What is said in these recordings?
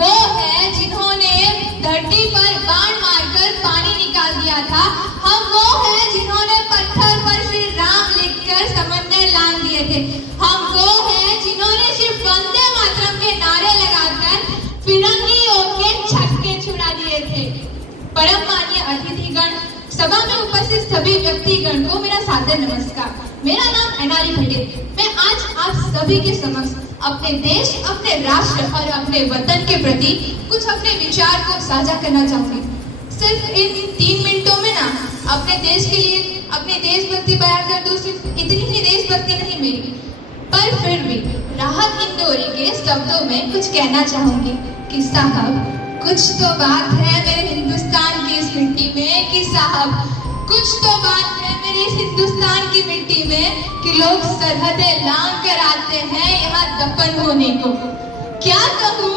वो हैं जिन्होंने धरती पर बाण मारकर पानी निकाल दिया था। हम वो हैं जिन्होंने पत्थर पर श्री राम लिखकर समंदर लांघ दिए थे। हम वो हैं जिन्होंने सिर्फ वंदे मातरम के नारे लगाकर फिरंगी ओढ़ के छक्के छुड़ा दिए थे। परम माननीय अतिथिगण, सभा में उपस्थित सभी व्यक्तिगण को मेरा सादर नमस्कार। मेरा नाम एनआरई भिडे। मैं आज आप सभी के समक्ष अपने देश, अपने राष्ट्र और अपने वतन के प्रति कुछ अपने विचार को साझा करना चाहूंगी। सिर्फ इन 3 मिनटों में ना अपने देश के लिए अपनी देशभक्ति बयां कर दूं, सिर्फ इतनी ही देशभक्ति नहीं मेरी, पर फिर भी राहत इंदौरी के शब्दों में कुछ कहना चाहूंगी कि साहब कुछ तो बात है मेरे हिंदुस्तान की इस मिट्टी में, कि साहब कुछ तो बात है मेरी इस हिंदुस्तान की मिट्टी में, कि लोग सरहदें लांघ कर आते हैं यहाँ दफन होने को। क्या कहूँ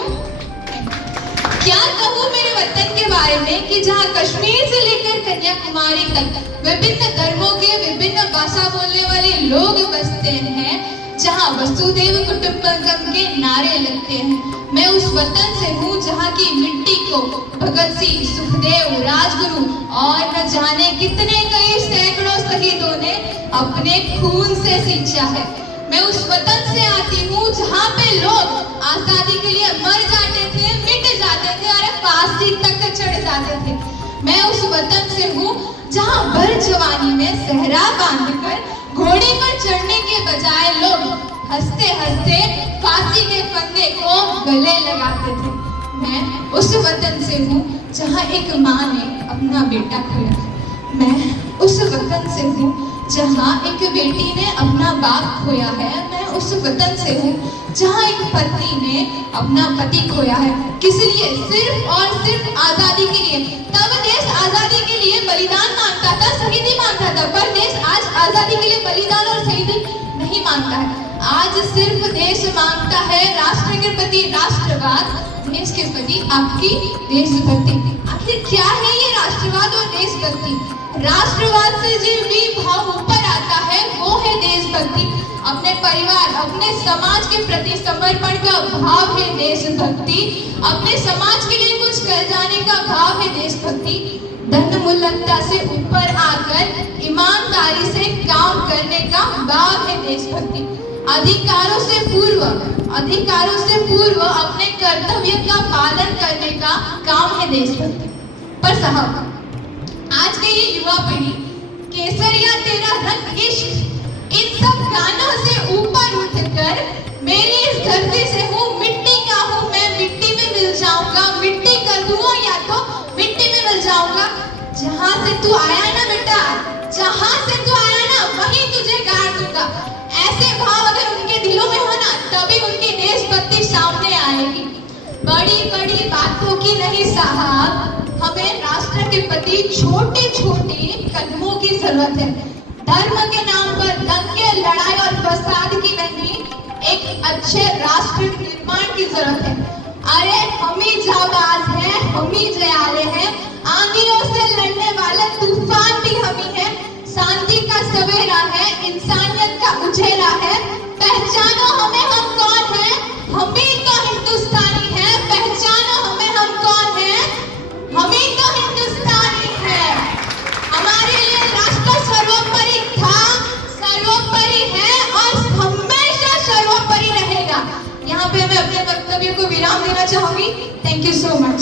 मेरे वतन के बारे में, कि जहाँ कश्मीर से लेकर कन्याकुमारी तक विभिन्न धर्मों के विभिन्न भाषा बोलने वाले लोग बसते हैं, जहाँ वसुदेव कुटुंबकम के नारे लगते हैं। मैं उस वतन से हूँ जहाँ की मिट्टी को भगत सिंह, सुखदेव, राजगुरु और न जाने कितने कई सैकड़ों शहीदों ने अपने खून से सींचा है। मैं उस वतन से आती हूँ जहाँ पे लोग आजादी के लिए मर जाते थे, मिट जाते थे और फांसी तक चढ़ जाते थे। मैं उस वतन से हूँ जहाँ भर जवानी में सहरा बांधकर घोड़े पर चढ़ने के बजाय लोग हंसते हंसते फांसी के फंदे को गले लगाते थे। मैं उस वतन से हूँ जहाँ एक माँ ने अपना बेटा खोया। मैं उस वतन से हूँ जहाँ एक बेटी ने अपना बाप खोया है। मैं उस वतन से हूँ जहाँ एक पत्नी ने अपना पति खोया है। किस लिए? सिर्फ और सिर्फ आजादी के लिए। तब देश आजादी के लिए बलिदान मांगता था, शहीदी मांगता था, पर देश आज आजादी के लिए बलिदान और शहीदी नहीं मांगता है। आज सिर्फ देश मांगता है राष्ट्र के प्रति राष्ट्रवाद, देश के प्रति आपकी देशभक्ति। आखिर क्या है ये राष्ट्रवाद और देशभक्ति? राष्ट्रवाद से जो भी भाव ऊपर आता है वो है देशभक्ति। अपने परिवार, अपने समाज के प्रति समर्पण का भाव है देशभक्ति। अपने समाज के लिए कुछ कर जाने का भाव है देशभक्ति। धन मूलकता से ऊपर आकर ईमानदारी से काम करने का भाव है देशभक्ति। अधिकारों से पूर्व अपने कर्तव्य का पालन करने का काम है देशभक्ति। पर साहब, आज के ये युवा पीढ़ी केसरिया तेरा रंग इश्क इन सब गानों से ऊपर उठकर मेरी इस धरती से हूँ, मिट्टी का हूँ मैं, मिट्टी में मिल जाऊंगा, मिट्टी कर दूंगा या तो मिट्टी में मिल जाऊंगा। जहाँ से तू आया ना बेटा, जहाँ से तू आया ना वहीं तुझे गाड़ दूंगा। ऐसे भाव अगर उनके दिलों में हो ना, तभी उनकी देशभक्ति सामने आएगी। बड़ी बड़ी बातों की नहीं साहब, हमें राष्ट्र के प्रति छोटे छोटे कदमों की जरूरत है। धर्म के नाम पर दंगे, लड़ाई और फसाद की नहीं, एक अच्छे राष्ट्र निर्माण की जरूरत है। अरे हम ही जाबाज हैं, हम ही जयाले हैं, आंधियों से लड़ने वाले तूफान भी हम ही हैं। शांति का सवेरा है, इंसानियत का उजेला है। पहचानो हमें, हम कौन हैं, हम ही तो हिंदुस्तानी हैं। पहचानो हमें, हम कौन हैं, हम ही तो हिंदुस्तानी हैं। हमारे लिए राष्ट्र सर्वोपरि था, सर्वोपरि है और हमेशा सर्वोपरि रहेगा। यहाँ पे मैं अपने वक्तव्य को विराम देना चाहूंगी। Thank you so much.